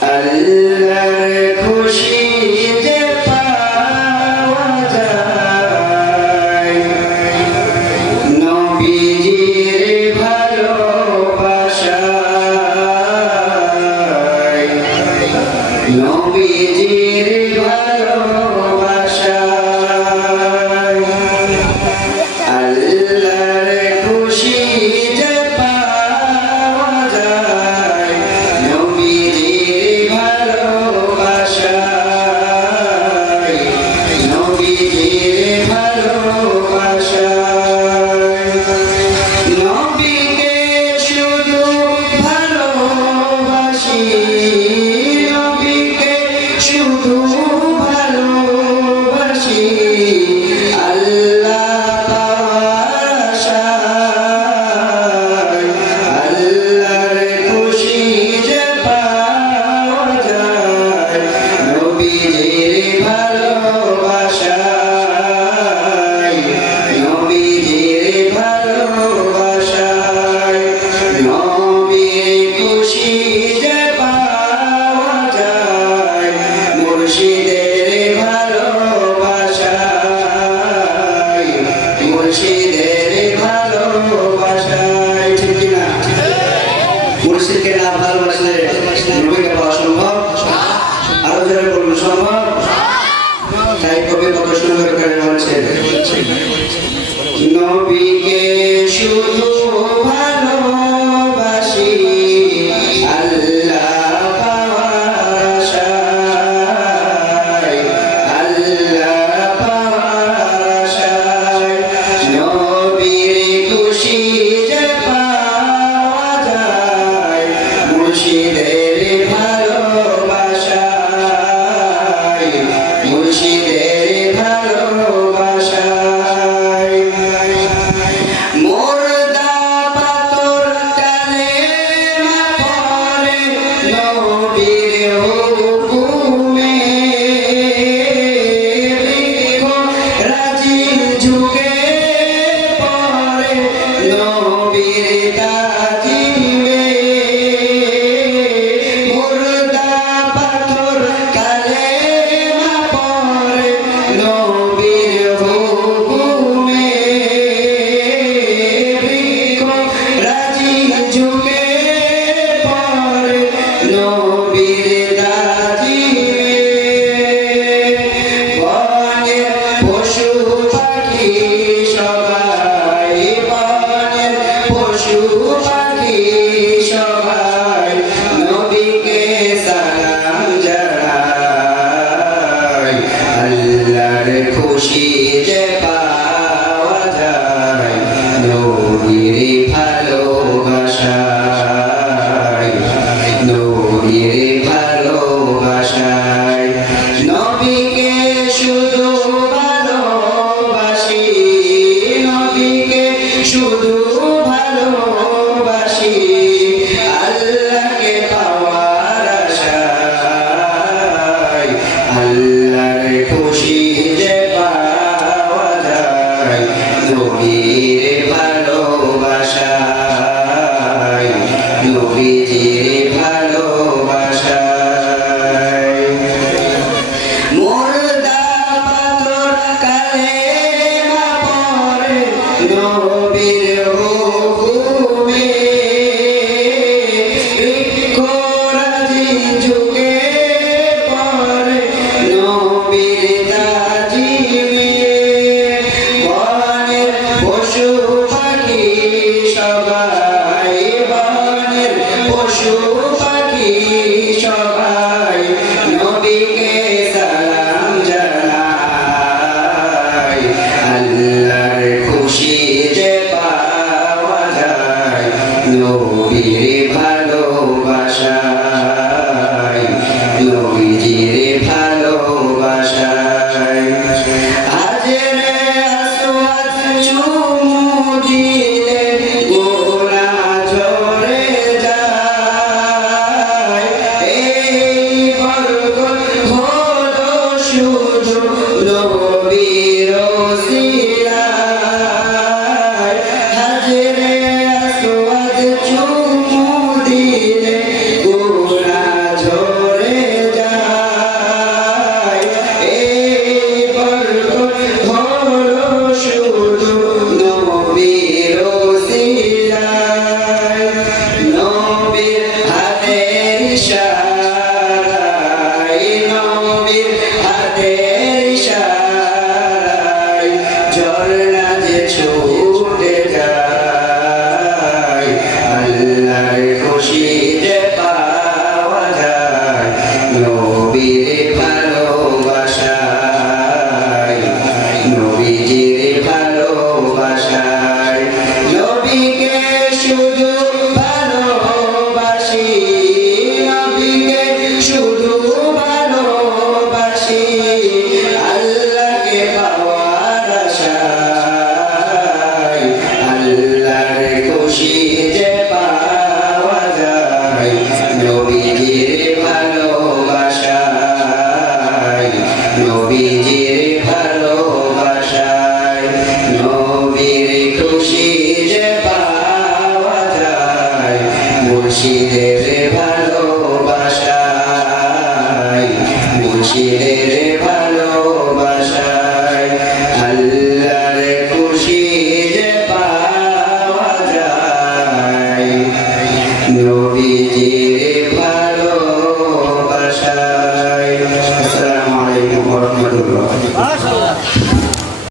Allah মুসলিমকে না ভালোবাসলে নবীকে পাওয়া সম্ভব? আরও যারা বলব সম্ভব? তাই কবি কত সুন্দর করে বলছে নবীকে শুধু e Yeah. nadie